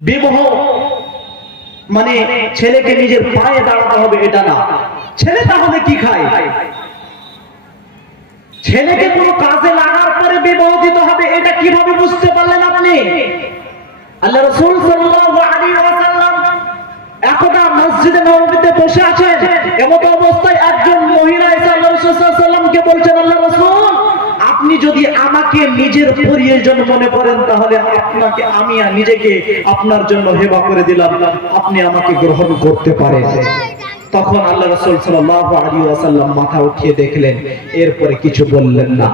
বিবাহ মানে ছেলেকে নিজের পায়ে দাঁড়াতে হবে এটা না। ছেলে তাহলে কি খায়? ছেলেকে কোনো কাজে লাগার পরে বিবাহ দিতে হবে, এটা কিভাবে বুঝতে পারলেন আপনি? আল্লাহ রাসূল সাল্লাল্লাহু আলাইহি ওয়াসাল্লাম একদা মসজিদে নববীতে বসে আছেন। এমত অবস্থায় একজন মহিলা এসে আল্লাহ রাসূল সাল্লাল্লাহু আলাইহি ওয়াসাল্লামকে বলছেন, আল্লাহ রাসূল, আপনি যদি আমাকে নিজের প্রয়োজন মনে করেন তাহলে আপনাকে আমি নিজেকে আপনার জন্য হেবা করে দিলাম, আপনি আমাকে গ্রহণ করতে পারেন। তখন আল্লাহ রাসূল সাল্লাল্লাহু আলাইহি ওয়াসাল্লাম মাথা উঠিয়ে দেখলেন, এরপরে কিছু বললেন না।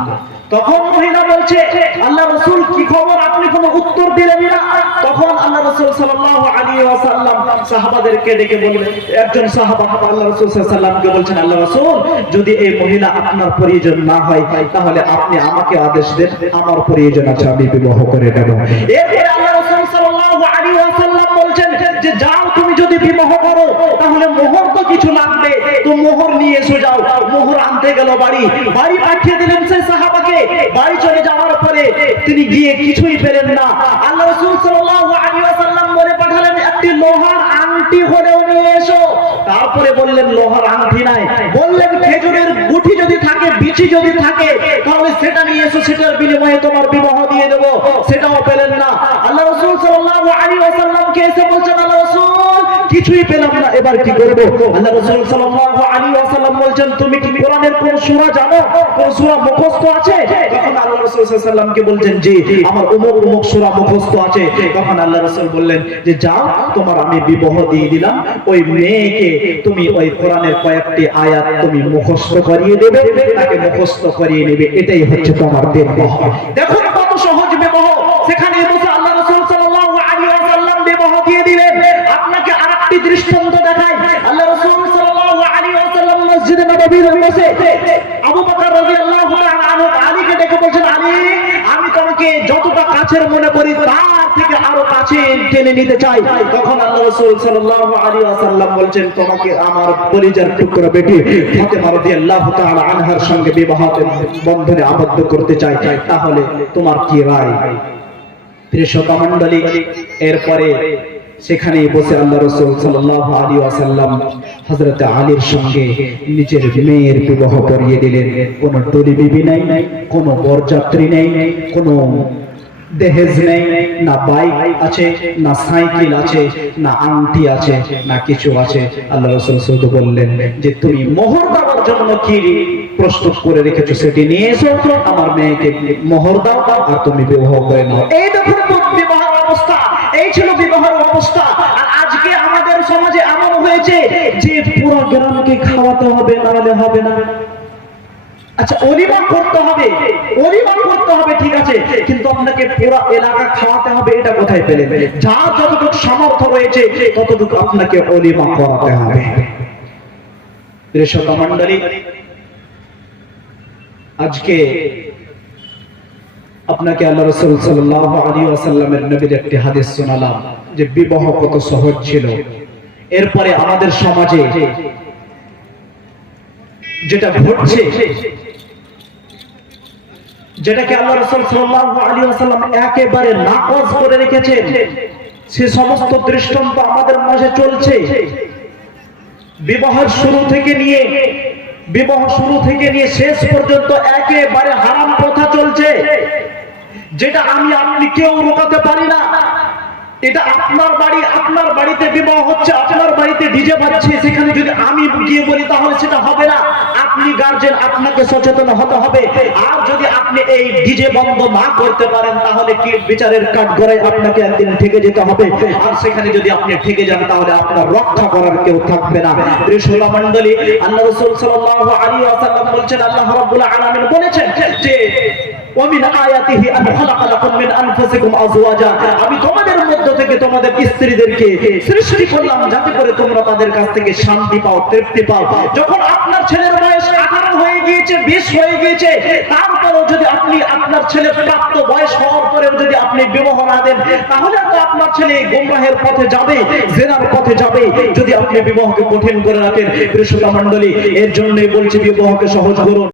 তখন মহিলা বলছে, আল্লাহ রাসূল কি খবর, আপনি কোনো উত্তর দিলেন না। তখন আল্লাহ রাসূল সাল্লাল্লাহু আলাইহি ওয়াসাল্লাম সাহাবাদেরকে ডেকে বললেন, একজন সাহাবা আল্লাহ রাসূল সাল্লাল্লাহু আলাইহি ওয়াসাল্লামকে বলছেন, আল্লাহ রাসূল, যদি এই মহিলা আপনার প্রয়োজন না হয় তাহলে আপনি আমাকে আদেশ দেন, আমার প্রয়োজন আছে, আমি বিবাহ করে নেব। এরপরে আল্লাহ রাসূল সাল্লাল্লাহু আলাইহি ওয়াসাল্লাম বলছেন যে যাও, তুমি যদি বিবাহ করো তাহলে মোহর তো কিছু লাগবে, তো মোহর নিয়ে এসো যাও। মোহর আনতে গেল, বাড়ি পাঠিয়ে দিলেন সেই সাহাবাকে। বাড়ি চলে যাওয়ার পরে তিনি গিয়ে কিছুই পেলেন না। আল্লাহ রাসূল সাল্লাল্লাহু আলাইহি ওয়াসাল্লাম বলে পাঠালেন, একটি লোহার আংটি হলেও নিয়ে এসো। তারপরে বললেন লোহার আংটি নাই, বললেন খেজুরের গুটি যদি থাকে, বিচি যদি থাকে তাহলে সেটা নিয়ে এসো, সেটার বিনিময়ে তোমার বিবাহ দিয়ে দেব। সেটাও পেলেন না। আল্লাহ রাসূল সাল্লাল্লাহু আলাইহি ওয়াসাল্লামকে এসে বলছেন, আল্লাহ রাসূল, কিছুই পেলাম না, এবার কি করব? আল্লাহ রাসূল সাল্লাল্লাহু আলাইহি ওয়াসাল্লাম বলছেন, তুমি কি কোরআনের কোন সূরা জানো, কোন সূরা মুখস্থ আছে? তখন আল্লাহ রাসূল সাল্লাল্লাহু আলাইহি ওয়াসাল্লামকে বলছেন, জি, আমার অমুক সূরা মুখস্থ আছে। তখন আল্লাহ রাসূল বললেন যে যাও, তোমার আমি বিবাহ দিয়ে দিলাম, ওই মেয়েকে তুমি ওই কোরআনের কয়েকটি আয়াত তুমি মুখস্থ করিয়ে দেবে, তাকে মুখস্থ করিয়ে নেবে, এটাই হচ্ছে তোমার বিবাহ। দেখুন কত সহজ বিবাহ। সেখানে বসে আল্লাহ রাসূল সাল্লাল্লাহু আলাইহি ওয়াসাল্লাম বিবাহ দিয়ে দিলেন। আপনাকে আরেকটি দৃষ্টান্ত দেখাই। আল্লাহ রাসূল সাল্লাল্লাহু আলাইহি ওয়াসাল্লাম মসজিদে নববীতে বসে আবু বকর রাদিয়াল্লাহু তাআলা আনহু আলীকে ডেকে বলছেন, আলী, আমি তোমাকে যতটা কাছের মনে করি তার থেকে আরো কাছে টেনে নিতে চাই। তখন আল্লাহ রাসূল সাল্লাল্লাহু আলাইহি ওয়াসাল্লাম বলছেন, তোমাকে আমার কলিজার টুকরা বেটি ফাতেমা রাদিয়াল্লাহু তাআলা আনহার সঙ্গে বিবাহ বন্ধনে আবদ্ধ করতে চাই, তাহলে তোমার কি রায়? প্রিয় শ্রোতা মণ্ডলী, এরপরে সেখানে বসে আল্লাহ রাসূল সাল্লাল্লাহু আলাইহি ওয়াসাল্লাম হযরত আলীর সঙ্গে নিজের মেয়ের বিবাহ করিয়ে দিলেন। কোনো টলি বিবি নাই, কোনো বরযাত্রী নেই, কোনো দহেজ নেই, না বাইক আছে, না সাইকেল আছে, না আংটি আছে, না কিছু আছে। আল্লাহ রাসূল শুধু বললেন যে তুমি মোহর দেওয়ার জন্য কি প্রস্তুত করে রেখেছো সেটি নিয়ে এসো, আমার মেয়েকে মোহর দাও আর তুমি বিবাহ করে নাও। এই দেখুন বিবাহের অবস্থা, এই ছিল বিবাহের অবস্থা। আর আজকে আমাদের সমাজে এমন হয়েছে যে পুরো গ্রামকে খাওয়াতে হবে, নাহলে হবে না। আচ্ছা, ওলিমা করতে হবে, ঠিক আছে, কিন্তু আপনাকে পুরো এলাকা খাওয়াতে হবে, এটা কোথায় পেলেন? যার যতটুকু সামর্থ্য রয়েছে ততটুকু আপনাকে ওলিমা করাতে হবে। প্রিয় শ্রোতা মণ্ডলী, আজকে আপনাকে আল্লাহ রাসূল সাল্লাল্লাহু আলাইহি ওয়াসাল্লামের নবীর একটি হাদিস শোনালাম যে বিবাহ কত সহজ ছিল। এরপরে আমাদের সমাজে যেটা ঘটছে, যেটাকে আল্লাহ রাসূল সাল্লাল্লাহু আলাইহি ওয়াসাল্লাম একেবারে নাকচ করে রেখেছেন, সে সমস্ত দৃষ্টান্ত আমাদের মাঝে চলছে। বিবাহ শুরু থেকে নিয়ে শেষ পর্যন্ত একেবারে হারাম প্রথা চলছে, যেটা আমি আপনি কেউ রোকাতে পারি না। এটা আপনার বাড়ি, আপনার বাড়িতে বিবাহ হচ্ছে, আপনার বাড়িতে ডিজে বাজছে, সেখানে যদি আমি গিয়ে বলি তাহলে সেটা হবে না। আপনি গার্জেন, আপনাকে সচেতন হতে হবে। আর যদি আপনি এই ডিজে বন্ধ না করতে পারেন তাহলে কি বিচারের কাঠগড়ায় আপনাকে একদিন ঠেকে যেতে হবে। আর সেখানে যদি আপনি ঠেকে যান তাহলে আপনার রক্ষা করার কেউ থাকবে না। প্রিয় শ্রোতা মণ্ডলী, আল্লাহ রাসূল সাল্লাল্লাহু আলাইহি ওয়াসাল্লাম বলেছেন, আল্লাহ রাব্বুল আলামিন বলেছেন যে ওয়ামিন আয়াতিহি আন খালাকা লাকুম মিন আনফুসিকুম আজওয়াজা, আমি তোমাদের মধ্য থেকে তোমাদের স্ত্রীদেরকে সৃষ্টি করলাম যাতে করে তোমরা তাদের কাছ থেকে শান্তি পাও, তৃপ্তি পাও। যখন আপনার ছেলের বয়স 18 হয়ে গিয়েছে, 20 হয়ে গিয়েছে, তারপরেও যদি আপনি আপনার ছেলে প্রাপ্ত বয়স হওয়ার পরেও যদি আপনি বিবাহ না দেন তাহলে তো আপনার ছেলে গোমরাহের পথে যাবে, জিনার পথে যাবে, যদি আপনি বিবাহকে কঠিন করে রাখেন। প্রিয় শ্রোতা মণ্ডলী, এর জন্যই বলছি বিবাহকে সহজ করুন।